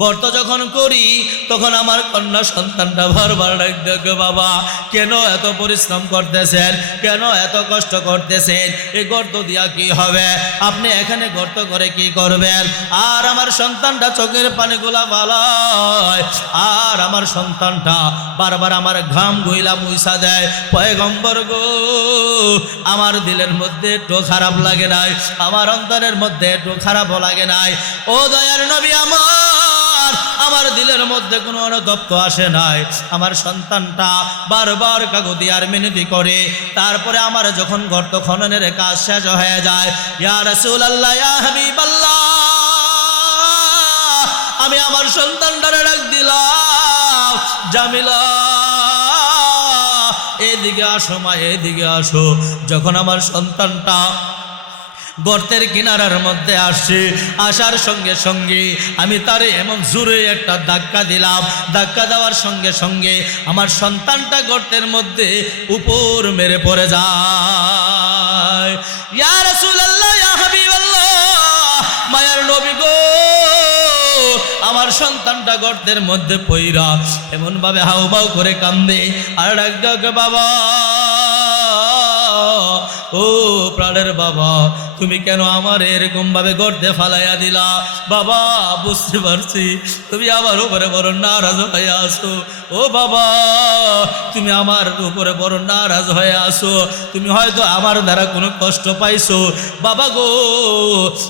গর্ত যখন করি তখন আমার কন্যা সন্তানটা বারবার ডাক দেখে, বাবা কেন এত পরিশ্রম করতেছেন, কেন এত কষ্ট করতেছেন, এই গর্ত দিয়া কি হবে, আপনি এখানে গর্ত করে কি করবেন? আর আমার সন্তানটা চোখের পানিগুলা বালায়, আর আমার সন্তানটা বারবার আমার ঘাম গুইলা মুইসা দেয়। পয়গম্বর গো, আমার দিলের মধ্যে একটু খারাপ লাগে নাই, আমার অন্তরের মধ্যে একটু খারাপও লাগে নাই। ও দয়ার নবী আমার দিলের মধ্যে কোনো অনুতপ্ত আসে নাই। আমার সন্তানটা বারবার কাগদিয়ার মিনতি করে, তারপরে আমার যখন গর্ত খননের কাজ শেষ হয়ে যায়, ইয়া রাসূলুল্লাহ, ইয়া হাবিবাল্লাহ, আমি আমার সন্তানটারে ডাক দিলাম, জামিলা এদিকে আসো মা, এদিকে আসো। যখন আমার সন্তানটা গর্তের কিনারার মধ্যে আসছে, আসার সঙ্গে সঙ্গে আমি তারে এমন জোরে একটা ধাক্কা দিলাম, ধাক্কা দেওয়ার সঙ্গে সঙ্গে আমার সন্তানটা গর্তের মধ্যে উপর মেরে পড়ে যায়। ইয়া রাসূলুল্লাহ, ইয়া হাবিবাল্লাহ, মায়ার নবী গো, আমার সন্তানটা গর্তের মধ্যে পইরা এমন ভাবে হাউমাউ করে কান্দে আর ডাক ডাক, বাবা ও প্রাণের বাবা, তুমি কেন আমার এরকম ভাবে গর্তে ফালাইয়া দিলা? বাবা বুঝতে পারছি তুমি আমার উপরে বড় নারাজ হয়ে আসো। ও বাবা, তুমি আমার উপরে বড় নারাজ হয়ে আসো, তুমি হয়তো আমার দ্বারা কোনো কষ্ট পাইছো। বাবা গো,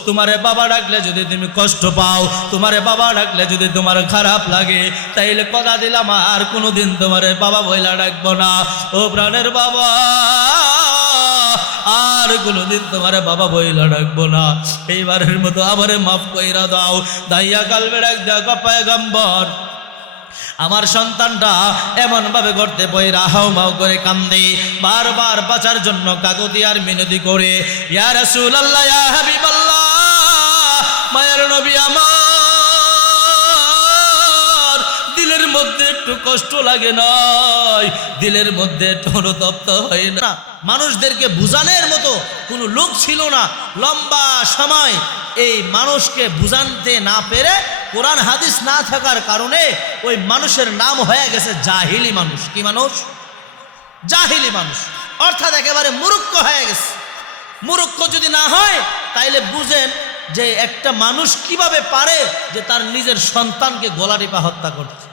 তোমারে বাবা ডাকলে যদি তুমি কষ্ট পাও, তোমারে বাবা ডাকলে যদি তোমার খারাপ লাগে, তাইলে কথা দিলাম আর কোনোদিন তোমারে বাবা বইলা ডাকবো না। ও প্রাণের বাবা, আর কোনোদিন তোমারে বাবা বইলা ডাকবো না, এইবারের মতো আমারে মাফ কইরা দাও। দাইয়া কালবে ডাক দেখো, পয়গম্বর আমার সন্তানটা এমন ভাবে করতে পয়রা হাউমাউ করে কান্দে, বারবার বাঁচার জন্য কাকতিয়ার মিনতি করে, ইয়া রাসূলুল্লাহ, ইয়া হাবিবাল্লাহ, মায়ের নবী আমার দিলের মধ্যে একটু কষ্ট লাগে নাই, দিলের মধ্যে একটু অনুতপ্ত হয় না? মানুষদেরকে বুঝানোর মতো কোনো লোক ছিল না। লম্বা সময় এই মানুষকে বুঝাতে না পেরে, কোরআন হাদিস না থাকার কারণে ওই মানুষের নাম হয়ে গেছে জাহিলি মানুষ। কি মানুষ? জাহিলি মানুষ, অর্থাৎ একেবারে মূর্খ হয়ে গেছে। মূর্খ যদি না হয় তাইলে বুঝেন যে একটা মানুষ কিভাবে পারে যে তার নিজের সন্তানকে গলা টিপা হত্যা করছে।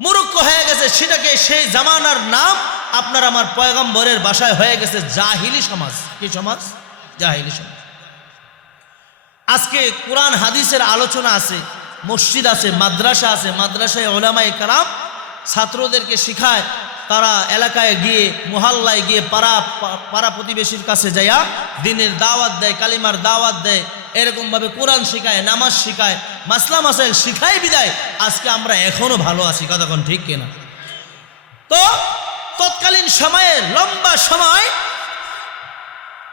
মূর্খ হয়ে গেছে, সেটাকে সেই জামানার নাম আপনার আমার পয়গম্বরের ভাষায় হয়ে গেছে জাহিলি সমাজ। কি সমাজ? জাহিলি সমাজ। আজকে কোরআন হাদিসের আলোচনা আছে, মসজিদ আছে, মাদ্রাসা আছে, মাদ্রাসায় উলামায়ে কেরাম ছাত্রদেরকে শিখায়, তারা এলাকায় গিয়ে, মহল্লায় গিয়ে, পাড়া প্রতিবেশীর কাছে যাইয়া দিনের দাওয়াত দেয়, কালিমার দাওয়াত দেয়, এরকমভাবে কোরআন শিখায়, নামাজ শিখায়, মাসলা মাসাইল শিখায়। বিদায় আজকে আমরা এখনো ভালো আছি, কতক্ষণ ঠিক কিনা? তো তৎকালীন সময়ে লম্বা সময়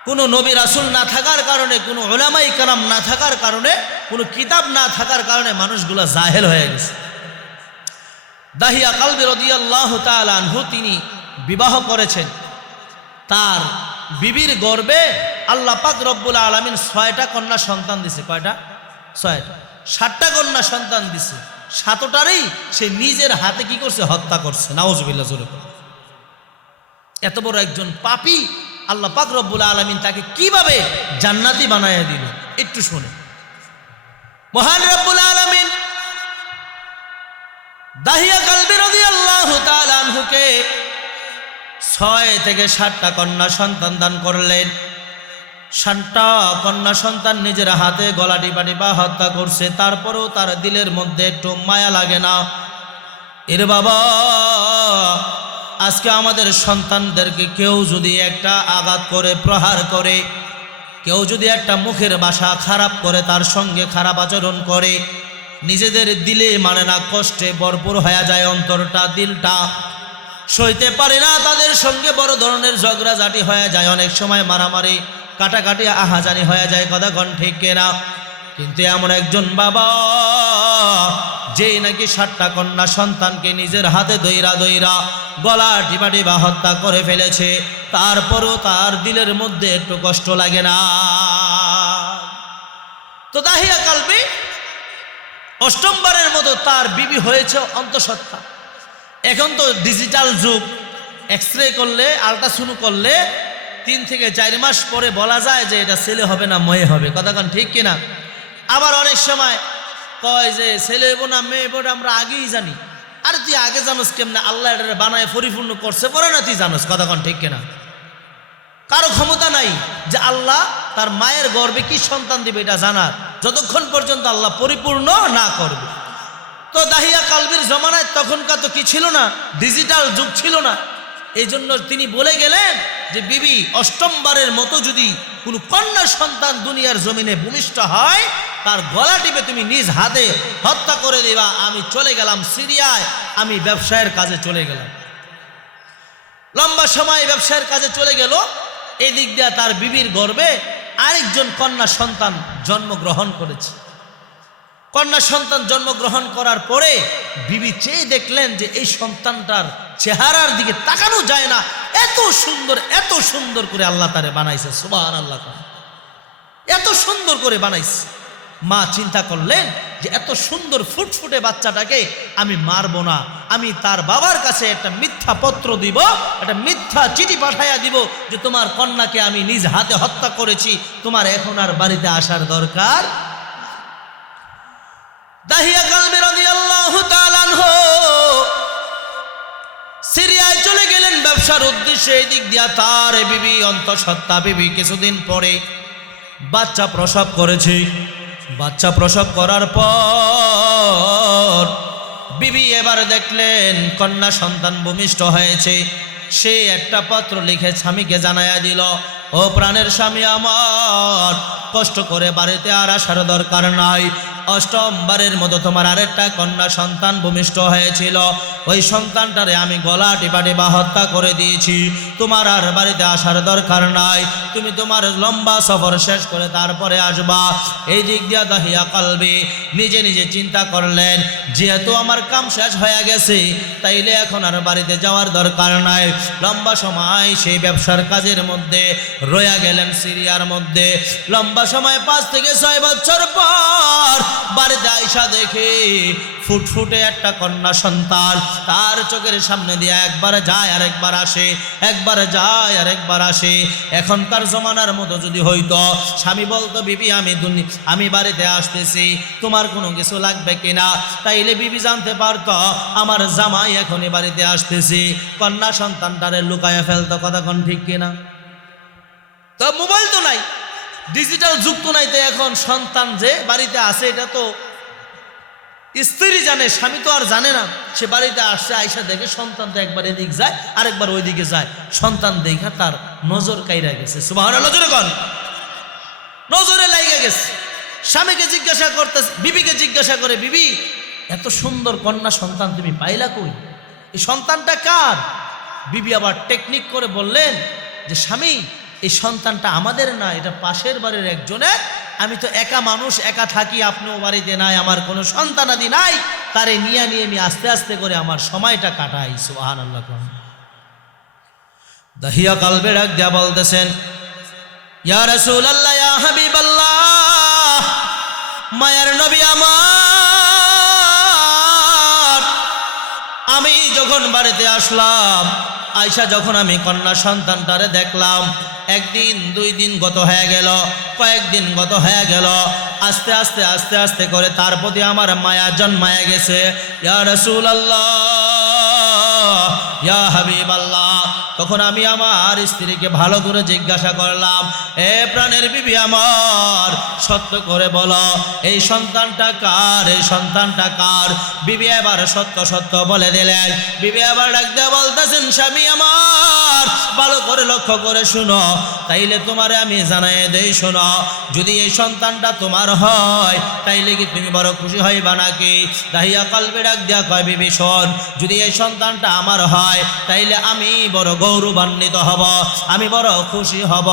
কোনো নবী রাসূল না থাকার কারণে, কোনো উলামায়ে কেরাম না থাকার কারণে, কোনো কিতাব না থাকার কারণে মানুষগুলা জাহেল হয়ে গেছে। দাহিয়া কালবি রাদিয়াল্লাহু তাআলা আনহু তিনি বিবাহ করেছেন, তার বিবির গর্ভে আল্লাহ পাক রব্বুল আলামিন 6টা কন্যা সন্তান দিছে। কয়টা? 6টা। 7টা কন্যা সন্তান দিছে, 7টারই সে নিজের হাতে কি করছে? হত্যা করছে। নাউজুবিল্লাহ। এত বড় একজন পাপী আল্লাহ পাক রব্বুল আলামিন তাকে কিভাবে জান্নাতি বানায়া দিল একটু শুনে। মহান রব্বুল আলামিন দাহিয়া কালবি রাদিয়াল্লাহু তাআলা আনহুকে 6 থেকে 7টা কন্যা সন্তান দান করলেন। 7টা কন্যা সন্তান নিজের হাতে গলা টিপা টিপা হত্যা করছে, তারপরেও তার দিলের মধ্যে একটু মায়া লাগে না। এর বাবা, আজকে আমাদের সন্তানদেরকে কেউ যদি একটা আঘাত করে, প্রহার করে, কেউ যদি একটা মুখের ভাষা খারাপ করে, তার সঙ্গে খারাপ আচরণ করে, নিজেদের দিলে মানে না, কষ্টে ভরপুর হয়ে যায় অন্তরটা, দিলটা সইতে পারে না, তাদের সঙ্গে বড় ধরনের ঝগড়াঝাটি হয়ে যায়, অনেক সময় মারামারি কাটাকাটি আহাজানি হয়ে যায়, কথা কোন ঠিক কিনা? কিন্তু এমন একজন বাবা যেই নাকি 7টা কন্যা সন্তানকে নিজের হাতে দইরা দইরা গলা টিপা টিপা হত্যা করে ফেলেছে, তারপরও তার দিলের মধ্যে একটু কষ্ট লাগে না। তো দাহিয়া কালবি অষ্টমবারের মতো তার বিবি হয়েছে অন্তঃসত্ত্বা। এখন তো ডিজিটাল যুগ, এক্সরে করলে, আল্ট্রাসাউন্ড করলে 3 থেকে 4 মাস পরে বলা যায় যে এটা ছেলে হবে না মেয়ে হবে। কথা কোন ঠিক কিনা? আবার অনেক সময় কয় যে ছেলে হইব না মেয়ে হইব আমরা আগেই জানি। আর তুই আগে জানোস কেমনে? আল্লাহ এটা বানায় পরিপূর্ণ করছে পরে না তুই জানোস। কথা কোন ঠিক কিনা? কারো ক্ষমতা নাই যে আল্লাহ তার মায়ের গর্ভে কি সন্তান দিবে এটা জানার, যতক্ষণ পর্যন্ত আল্লাহ পরিপূর্ণ না করবে। তো দাহিয়া কালবির জমানায় তখনকার তো কি ছিল না, ডিজিটাল যুগ ছিল না। এই জন্য তিনি বলে গেলেন যে বিবি অষ্টমবারের মতো যদি কোনো কন্যা সন্তান দুনিয়ার জমিনে ভূমিষ্ঠ হয়, তার গলা টিপে তুমি নিজ হাতে হত্যা করে দিবা। আমি চলে গেলাম সিরিয়ায়, আমি ব্যবসায়ের কাজে চলে গেলাম। লম্বা সময় ব্যবসায়ের কাজে চলে গেল। এই দিক দিয়ে তার বিবির গর্ভে আরেকজন কন্যা সন্তান জন্মগ্রহণ করেছে। কন্যা সন্তান জন্মগ্রহণ করার পরে বিবি চেয়ে দেখলেন যে এই সন্তানটার চেহারার দিকে তাকানো যায় না, এত সুন্দর করে আল্লাহ তারে বানাইছে। সুবহানাল্লাহ, এত সুন্দর করে বানাইছে। মা চিন্তা করলেন যে এত সুন্দর ফুটফুটে বাচ্চাটাকে আমি মারবো না, আমি তার বাবার কাছে একটা মিথ্যা পত্র দিব, একটা মিথ্যা চিঠি পাঠাইয়া দিব যে তোমার কন্যাকে আমি নিজ হাতে হত্যা করেছি, তোমার এখন আর বাড়িতে আসার দরকার। দাহিয়া কালবি রাদিয়াল্লাহু তাআলা আনহু সিরিয়ায় চলে গেলেন ব্যবসার উদ্দেশ্যে। এই দিক দিয়া তার বিবি অন্তঃসত্ত্বা বিবি কিছুদিন পরে বাচ্চা প্রসব করেছে। বাচ্চা প্রসব করার পর বিবি এবার দেখলেন কন্যা সন্তান ভূমিষ্ঠ হয়েছে। সে একটা পত্র লিখে স্বামীকে জানাইয়া দিল, ও প্রাণের স্বামী আমার, কষ্ট করে বাড়িতে আর আসার দরকার নাই। অষ্টমবারের মতো তোমার আরেকটা কন্যা সন্তান ভূমিষ্ঠ হয়েছিল, ওই সন্তানটারে আমি গলা টিপা টিপা হত্যা করে দিয়েছি। তোমার আর বাড়িতে আসার দরকার নাই, তুমি তোমার লম্বা সফর শেষ করে তারপরে আসবা। এই দিক দিয়া দাহিয়া কালবি নিজে নিজে চিন্তা করলেন, যেহেতু আমার কাম শেষ হয়ে গেছে, তাইলে এখন আর বাড়িতে যাওয়ার দরকার নাই। লম্বা সময় সেই ব্যবসার কাজের মধ্যে রয়া গেলেন সিরিয়ার মধ্যে। লম্বা সময় 5 থেকে 6 বছর পর বাড়িতে আইসা দেখে ফুটফুটে একটা কন্যা সন্তান তার চোখের সামনে দিয়ে একবার যায় আর একবার আসে, একবার যায় আর একবার আসে। এখনকার জমানার মতো যদি হইতো, স্বামী বলতো বিবি আমি বাড়িতে আসতেছি, তোমার কোনো কিছু লাগবে কিনা, তাইলে বিবি জানতে পারতো আমার জামাই এখনই বাড়িতে আসতেছি, কন্যা সন্তানটারে লুকায়া ফেলতো। কথা কোন ঠিক কিনা? তো মোবাইল তো নাই, ডিজিটাল যুগ তো নাই, তো এখন সন্তান যে বাড়িতে আসে এটা তো স্ত্রী জানে, স্বামী তো আর জানে না। সে বাড়িতে আসছে, আইসা দেখে সন্তানটা একবার এদিক যায় আরেকবার ওইদিকে যায়, সন্তান দেখা তার নজর কাইরা গেছে। সুবহানাল্লাহ, জোরে কোন, নজরে লাইগা গেছে। স্বামীকে জিজ্ঞাসা করতে, বিবিকে জিজ্ঞাসা করে, বিবি এত সুন্দর কন্যা সন্তান তুমি পাইলা কই? এই সন্তানটা কার? বিবি আবার টেকনিক করে বললেন যে স্বামী, এই সন্তানটা আমাদের না, এটা পাশের বাড়ির একজনের। আমি তো একা মানুষ, একা থাকি, আপনিও বাড়িতে নাই, আমার কোনো সন্তানাদি নাই, তারে নিয়ে আমি আস্তে আস্তে করে আমার সময়টা কাটাই। সুবহানাল্লাহ। দাহিয়া কালবে ডাক দিয়া বলতেছেন, ইয়া রাসূলুল্লাহ, ইয়া হাবিবাল্লাহ, মায়ার নবী আমার, আমি যখন বাড়িতে আসলাম, আয়সা যখন আমি কন্যা সন্তানটারে দেখলাম, 1 দিন 2 দিন গত হয়ে গেল, কয়েকদিন গত হয়ে গেল, আস্তে আস্তে আস্তে আস্তে করে তার প্রতি আমার মায়া জন্মায়া গেছে। ইয়া রাসূলুল্লাহ, ইয়া হাবিবাল্লাহ, তখন আমি আমার স্ত্রীকে ভালো করে জিজ্ঞাসা করলাম, এ প্রাণের বিবি আমার, সত্য করে বলো এই সন্তানটা কার, এই সন্তানটা কার? বিবি এবার সত্য সত্য বলে দিলেন। বিবি আবার ডাক দিয়ে বলতেছেন, স্বামী আমার, ভালো করে লক্ষ্য করে শুনো, তাইলে তোমারে আমি জানাই দেই, শোনো, যদি এই সন্তানটা তোমার হয় তাইলে কি তুমি বড় খুশি হইবা নাকি? দাহিয়া কালবে ডাক দিয়া কয়, বিবি শোন, যদি এই সন্তানটা আমার হয় তাইলে আমি বড় গৌরবান্বিত হব, আমি বড় খুশি হব,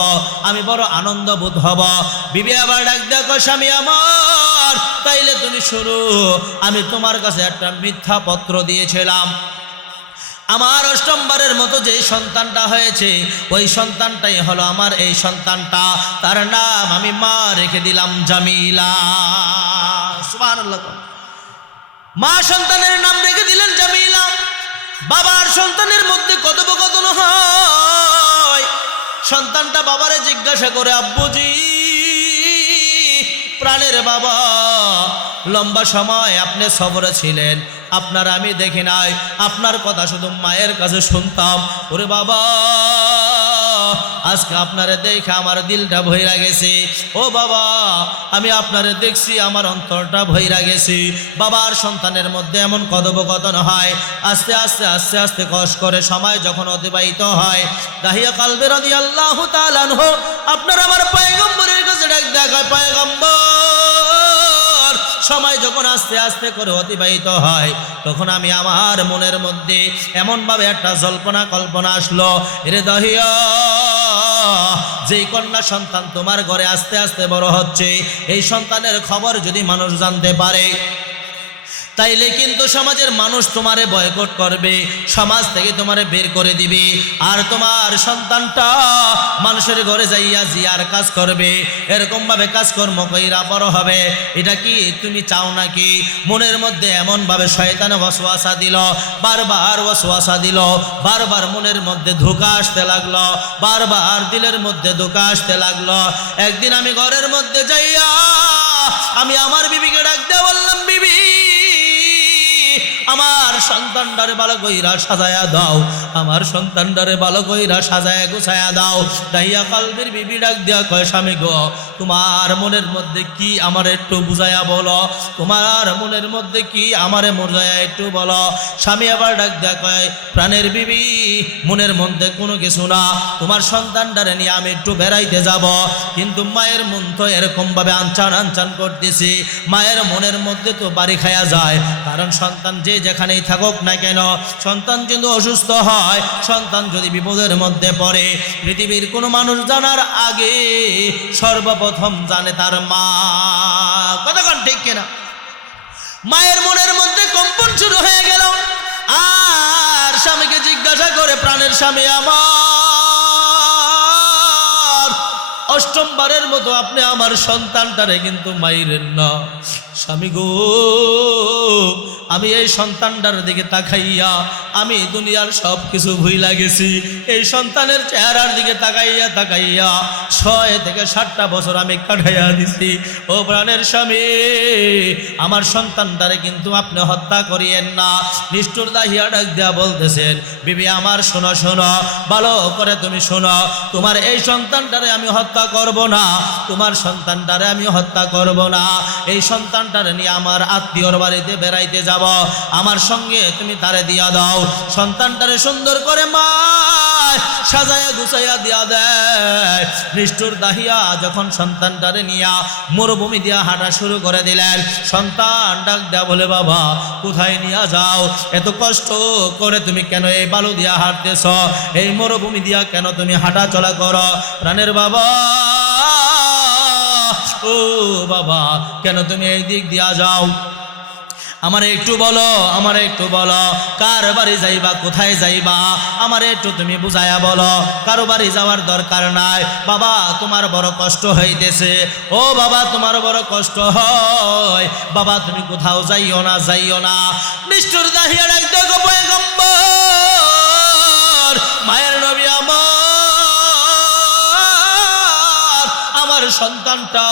আমি বড় আনন্দ বোধ হব। বিবি আবার ডাক দিয়া কয়, স্বামী আমার, তাইলে তুমি শুরু, আমি তোমার কাছে একটা মিথ্যা পত্র দিয়েছিলাম, আমার অষ্টমবারের মতো যে সন্তানটা হয়েছে ওই সন্তানটাই হলো আমার এই সন্তানটা, তার নাম আমি মা রেখে দিলাম জামিলা। সুবহানাল্লাহ। মা সন্তানের নাম রেখে দিলেন জামিলা। বাবার সন্তানের মধ্যে কথোপকথন হয়। সন্তানটা বাবারে জিজ্ঞাসা করে, আব্বুজি, প্রাণের বাবা, লম্বা সময় আপনি সফরে ছিলেন, আপনার আমি দেখি নাই, আপনার কথা শুধু মায়ের কাছে শুনতাম। ওরে বাবা, আজকে আপনারে দেখে আমার দিলটা ভইরা গেছে। ও বাবা, আমি আপনারে দেখছি, আমার অন্তরটা ভইরা গেছে। বাবার সন্তানের মধ্যে এমন কথোপকথন হয়। আস্তে আস্তে আস্তে আস্তে কষ্ট করে সময় যখন অতিবাহিত হয়, দাহিয়া কালবে রাদিয়াল্লাহু তাআলা আনহু আপনার আমার পয়গম্বরের কাছে ডাক দেয়, পয়গম্বর, সময় যখন আস্তে আস্তে করে অতিবাহিত হয়, তখন আমি আমার মনের মধ্যে এমনভাবে একটা জল্পনা কল্পনা আসলো, এরে দাহিয়া, যেই কন্যা সন্তান তোমার ঘরে আস্তে আস্তে বড় হচ্ছে, এই সন্তানের খবর যদি মানুষ জানতে পারে, তাইলে কিন্তু সমাজের মানুষ তোমারে বয়কট করবে, সমাজ থেকে তোমারে বের করে দিবে, আর তোমার সন্তানটা মানুষের ঘরে যাইয়া জিয়ার কাজ করবে, এরকম ভাবে কাজকর্ম কইরা বড় হবে। এটা কি তুমি চাও নাকি? মনের মধ্যে এমন ভাবে শয়তান ওয়াসওয়াসা দিল, বারবার ওয়াসওয়াসা দিল, বারবার মনের মধ্যে ধোঁকা আসতে লাগলো, বারবার দিলের মধ্যে ধোঁকা আসতে লাগলো। একদিন আমি ঘরের মধ্যে যাইয়া আমি আমার বিবিকে ডাক দিয়ে বললাম, বিবি, আমার সন্তানটারে ভালো কইরা সাজায়া দাও, আমার সন্তানটারে ভালো কইরা সাজায়া গুছায়া দাও। দাহিয়া কালবের বিবি ডাক দিয়া কয়, স্বামী গো, তোমার মনের মধ্যে কি আমার একটু বুঝায়া বলো, তোমার মনের মধ্যে কি আমারে বুঝায়া একটু বলো। স্বামী আবার ডাক দিয়া কয়, প্রাণের বিবি, মনের মধ্যে কোনো কিছু না, তোমার সন্তানটারে নিয়ে আমি একটু বেড়াইতে যাব, কিন্তু মায়ের মন তো এরকম ভাবে আনচান আনচান করতেছি, মায়ের মনের মধ্যে তো বাড়ি খায়া যায়, কারণ সন্তান যে যেখানেই থাকুক না কেন, সন্তান যদি অসুস্থ হয়, সন্তান যদি বিপদের মধ্যে পড়ে, পৃথিবীর কোনো মানুষ জানার আগে সর্বপ্রথম জানে তার মা। কতক্ষণ ঠিক কিনা? মায়ের মনের মধ্যে কম্পন শুরু হয়ে গেল, আর স্বামীকে জিজ্ঞাসা করে, প্রাণের স্বামী আমার, অষ্টমবারের মতো আপনি আমার সন্তানটারে কিন্তু মাইরেন না। স্বামী গো, আমি এই সন্তানটার দিকে তাকাইয়া আমি দুনিয়ার সব কিছু ভুইলা গেছি, এই সন্তানের চেহারার দিকে তাকাইয়া তাকাইয়া 6 থেকে 7টা বছর আমি কাটাইয়া দিছি। ও প্রাণের স্বামী, আমার সন্তানটারে কিন্তু আপনি হত্যা করিয়েন না। নিষ্ঠুর দাহিয়া ডাক দিয়া বলতেছেন, বিবি আমার, শোনো শোনো, ভালো করে তুমি শোনো, তোমার এই সন্তানটারে আমি হত্যা করব না, তোমার সন্তানটারে আমি হত্যা করব না। এই সন্তানটারে নিয়ে আমার আত্মীয়র বাড়িতে বেড়াইতে যাব, আমার সঙ্গে তুমি তারে দিয়া দাও। সন্তানটারে সুন্দর করে মা সাজায়া গুছাইয়া দিয়া দেয়। নিষ্ঠুর দাহিয়া যখন সন্তানটারে নিয়া মরুভূমি দিয়া হাঁটা শুরু করে দিলেন, সন্তান ডাক দেয়া বলে, বাবা, কোথায় নিয়া যাও? এত কষ্ট করে তুমি কেন এই বালু দিয়া হাঁটতেছ? এই মরুভূমি দিয়া কেন তুমি হাঁটা চলা করো? প্রাণের বাবা, ও বাবা, কেন তুমি এই দিক দিয়া যাও? আমারে একটু বলো, আমারে একটু বলো, কার বাড়ি যাইবা, কোথায় যাইবা, আমারে একটু তুমি বুঝায়া বলো। কারো বাড়ি যাওয়ার দরকার নাই বাবা, তোমার বড় কষ্ট হইতেছে। ও বাবা, তোমার বড় কষ্ট হয় বাবা, তুমি কোথাও যাইও না, যাইও না। নিষ্ঠুর দাহিয়া ডাক দেখো, পয়গম্বর, মায়ের নবী আমার সন্তানটা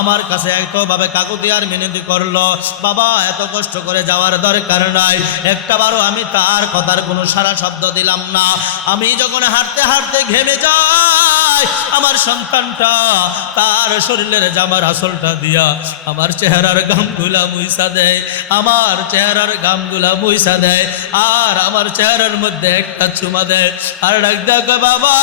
আমার কাছে একভাবে কাকুতিয়ার মিনতি করলো, বাবা, এত কষ্ট করে যাওয়ার দরকার নাই। একটাবারও আমি তার কথার কোনো সারা শব্দ দিলাম না। আমি যখন হাঁটতে হাঁটতে ঘেমে যাই, আমার সন্তানটা তার শরীরের জামার আসলটা দিয়া আমার চেহারার ঘামগুলা মুইসা দেয়, আমার চেহারার ঘামগুলা মুইসা দেয়, আর আমার চেহারার মধ্যে একটা চুমা দেয়, আর ডাক দেয়, বাবা,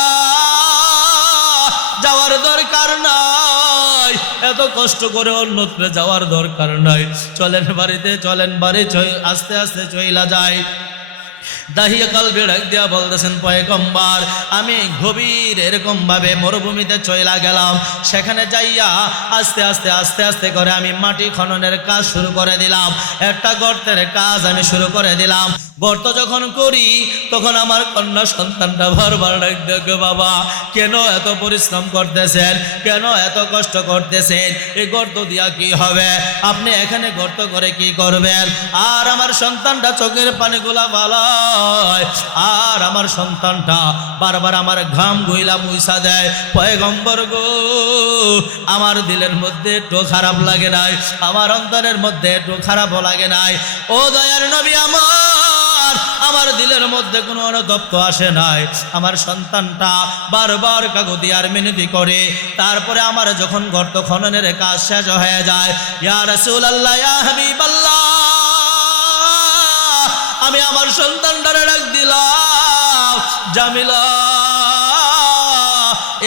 যাওয়ার দরকার নাই, এত কষ্ট করে অন্যত্র যাওয়ার দরকার নাই, চলেন বাড়িতে, চলেন বাড়ি, আস্তে আস্তে চইলা যায়। দাহিয়া কালবে ডাক দিয়া বলতেছেন, পয়গম্বর, আমি গভীর এরকম ভাবে মরুভূমিতে চইলা গেলাম, সেখানে যাইয়া আস্তে আস্তে আস্তে আস্তে করে আমি মাটি খননের কাজ শুরু করে দিলাম, একটা গর্তের কাজ আমি শুরু করে দিলাম। গর্ত যখন করি তখন আমার কন্যা সন্তানটা বারবার ডাক দেখে, বাবা কেন এত পরিশ্রম করতেছেন, কেন এত কষ্ট করতেছেন, এই গর্ত দিয়া কি হবে, আপনি এখানে গর্ত করে কি করবেন? আর আমার সন্তানটা চোখের পানিগুলা বালায়, আর আমার সন্তানটা বারবার আমার ঘাম গুইলা মুইসা দেয়। পয়গম্বর গো, আমার দিলের মধ্যে একটু খারাপ লাগে নাই, আমার অন্তরের মধ্যে একটু খারাপও লাগে নাই। ও দয়ার নবী আমার দিলের মধ্যে কোনো অনুতপ্ত আসে নাই। আমার সন্তানটা বারবার কাগদিয়ার মিনতি করে, তারপরে আমার যখন গর্ত খননের কাজ শেষ হয়ে যায়, ইয়া রাসূলুল্লাহ, ইয়া হাবিবাল্লাহ, আমি আমার সন্তানটারে ডাক দিলাম, জামিলা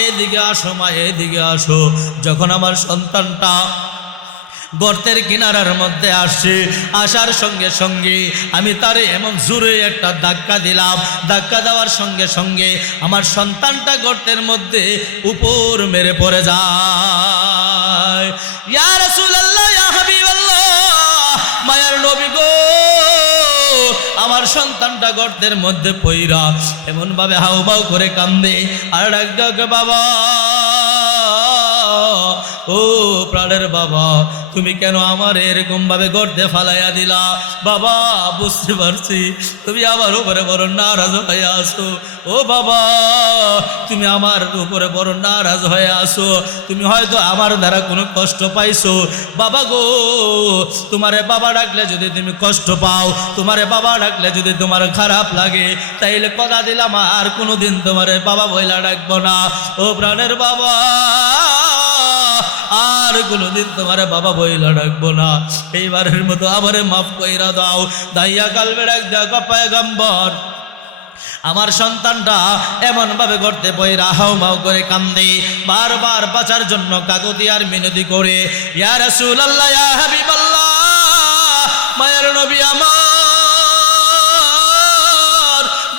এদিকে আসো মা, এদিকে আসো। যখন আমার সন্তানটা গর্তের কিনারার মধ্যে আসছে, আসার সঙ্গে সঙ্গে আমি তারে এমন জোরে একটা ধাক্কা দিলাম, ধাক্কা দেওয়ার সঙ্গে সঙ্গে আমার সন্তানটা গর্তের মধ্যে উপর মেরে পড়ে যায়। ইয়া রাসূলুল্লাহ, ইয়া হাবিবাল্লাহ, মায়ার নবী গো, আমার সন্তানটা গর্তের মধ্যে পইরা এমন ভাবে হাউমাউ করে কান্দে আর ডাক ডাক, বাবা ও প্রাণের বাবা, তুমি কেন আমার এরকম ভাবে গর্তে ফালাইয়া দিলা? বাবা বুঝতে পারছি তুমি আমার উপরে বড় নারাজ হয়ে আসো। ও বাবা, তুমি আমার উপরে বড় নারাজ হয়ে আসো, তুমি হয়তো আমার দ্বারা কোনো কষ্ট পাইছো। বাবা গো, তোমারে বাবা ডাকলে যদি তুমি কষ্ট পাও, তোমারে বাবা ডাকলে যদি তোমার খারাপ লাগে, তাইলে কথা দিলাম আর কোনোদিন তোমারে বাবা বইলা ডাকবো না। ও প্রাণের বাবা, আর কোনোদিন তোমার বাবা বইলা ডাকবো না, এইবারের মতো আমারে মাফ কইরা দাও। দাইয়া কালবে ডাক দেখো, পয়গম্বর আমার সন্তানটা এমন ভাবে করতে পয়রা হাউমাউ করে কান্দে, বারবার বাঁচার জন্য কাকতিয়ার মিনতি করে, ইয়া রাসূলুল্লাহ, ইয়া হাবিবাল্লাহ, মায়ের নবী আমার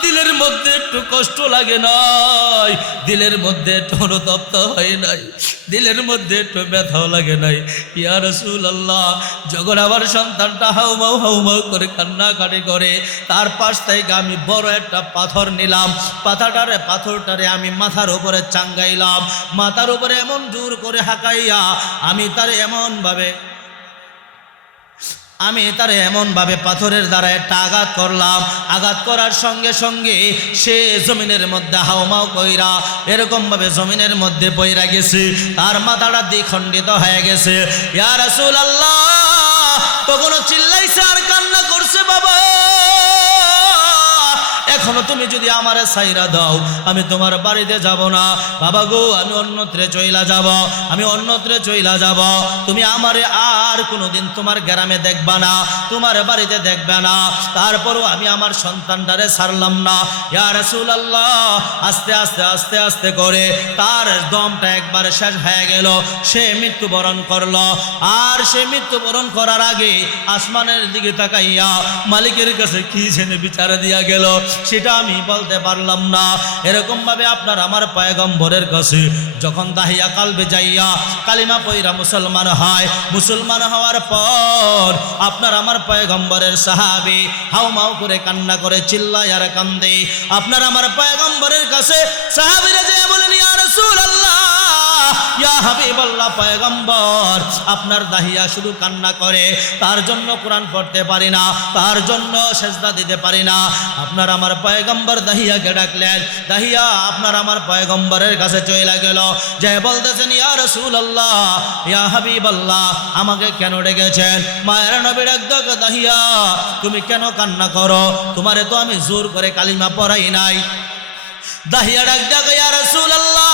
দিলের মধ্যে একটু কষ্ট লাগে নাই, দিলের মধ্যে একটু অনুতপ্ত হয় নাই, দিলের মধ্যে একটু ব্যথাও লাগে নাই। ইয়া রাসূলুল্লাহ, যখন আমার সন্তানটা হাউমাউ হাউমাউ করে কান্নাকাটি করে, তার পাশ থেকে আমি বড় একটা পাথর নিলাম, পাথরটারে আমি মাথার উপরে চাঙ্গাইলাম, মাথার উপরে এমন জোর করে হাঁকাইয়া আমি তারে এমনভাবে পাথরের দ্বারা একটা আঘাত করলাম। আঘাত করার সঙ্গে সঙ্গে সে জমিনের মধ্যে হাউমাউ কইরা এরকমভাবে জমিনের মধ্যে পইরা গেছে, তার মাথাটা দ্বিখণ্ডিত হয়ে গেছে। ইয়া রাসূলুল্লাহ, তখনও চিল্লাইছে আর কান্না করছে, বাবা এখনো তুমি যদি আমারে ছাইরা দাও, আমি তোমার বাড়িতে যাব না। বাবা গো, আমি অন্যত্রে চইলা যাব, আমি অন্যত্রে চইলা যাব, তুমি আমারে আর কোনোদিন তোমার গ্রামে দেখবা না, তোমার বাড়িতে দেখবে না। তারপরও আমি আমার সন্তানটারে ছাড়লাম না। ইয়া রাসূলুল্লাহ, আস্তে আস্তে আস্তে আস্তে করে তার দমটা একবারে শেষ হয়ে গেল, সে মৃত্যুবরণ করলো। আর সে মৃত্যুবরণ করার আগে আসমানের দিকে তাকাইয়া মালিকের কাছে কি জেনে বিচার দিয়া গেল সেটা আমি বলতে পারলাম না। এরকম ভাবে আপনার আমার পয়গম্বরের কাছে যখন দাহিয়া কালবে যাইয়া কালিমা পয়রা মুসলমান হয়, মুসলমান হওয়ার পর আপনার আমার পয়গম্বরের সাহাবী হাউমাউ করে কান্না করে চিল্লায় আর কান্দে। আপনার আমার পয়গম্বরের কাছে সাহাবীরা যে বলেন, ইয়া রাসূলুল্লাহ, ইয়া হাবিবাল্লাহ, পয়গম্বর আপনার দাহিয়া শুধু কান্না করে, তার জন্য কোরআন পড়তে পারি না, তার জন্য সেজদা দিতে পারি না। আপনার আমার পয়গম্বর দাহিয়াকে ডাকলেন, দাহিয়া আপনার আমার পয়গম্বরের কাছে চলে গেল, যে বলতেছেন, ইয়া রাসূলুল্লাহ, ইয়া হাবিবাল্লাহ, আমাকে কেন ডেকেছেন? মায়ের নবী ডাক দাও, দাহিয়া তুমি কেন কান্না করো? তোমারে তো আমি জোর করে কালিমা পড়াই নাই। দাহিয়া ডাক দাও, ইয়া রাসূলুল্লাহ,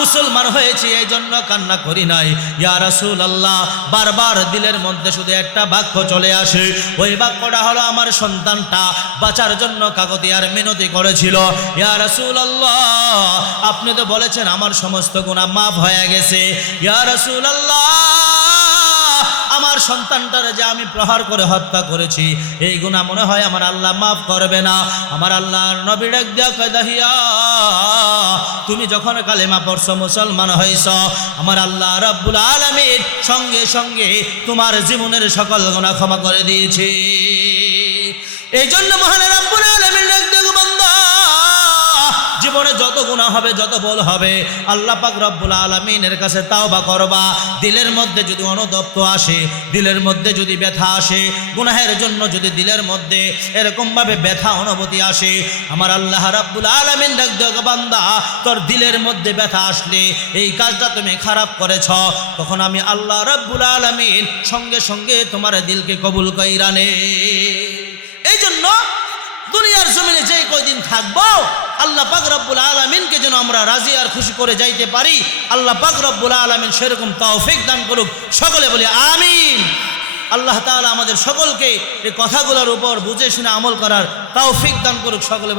মুসলমান হয়েছি এই জন্য কান্না করি নাই। ইয়া রাসূলুল্লাহ, বারবার দিলের মধ্যে শুধু একটা বাক্য চলে আসে, ওই বাক্যটা হলো আমার সন্তানটা বাঁচার জন্য কাকতিয়ার মিনতি করেছিল। ইয়া রাসূলুল্লাহ, আপনি তো বলেছেন আমার সমস্ত গুনাহ মাফ হয়ে গেছে। ইয়া রাসূলুল্লাহ, আমার সন্তানটারে যে আমি প্রহার করে হত্যা করেছি, এই গুনাহ মনে হয় আমার আল্লাহ মাফ করবে না। আমার আল্লাহর নবী ডাক দিয়া কয়, দাহিয়া তুমি যখন কালেমা পড়ছো, মুসলমান হইছ, আমার আল্লাহ রাব্বুল আলামিন সঙ্গে সঙ্গে তোমার জীবনের সকল গুনাহ ক্ষমা করে দিয়েছি। এই জন্য মহান রব্বুল আলামিন দেখো বান্দা, জীবনে যত গুনাহ হবে, যত ভুল হবে, আল্লাহ পাক রব্বুল আলামিনের কাছে তাওবা করবা। দিলের মধ্যে যদি অনুতপ্ত আসে, দিলের মধ্যে যদি ব্যথা আসে, গুনাহের জন্য যদি দিলের মধ্যে এরকম ভাবে ব্যথা অনুভূতি আসে, আমার আল্লাহ রাব্বুল আলামিন দেখো বান্দা, তোর দিলের মধ্যে ব্যথা আসলে, এই কাজটা তুমি খারাপ করেছ, তখন আমি আল্লাহ রাব্বুল আলামিন সঙ্গে সঙ্গে তোমার দিলকে কবুল কইরা নে। এই জন্য দুনিয়ার জমিনে যে কয়দিন থাকবো, আল্লাহ পাক রব্বুল আলামিনকে যেন আমরা রাজি আর খুশি করে যাইতে পারি, আল্লাহ পাক রব্বুল আলামিন সেরকম তৌফিক দান করুক। সকলে বলি আমিন। আল্লাহ তাআলা আমাদের সকলকে এই কথাগুলোর উপর বুঝে শুনে আমল করার তৌফিক দান করুক। সকলে বলি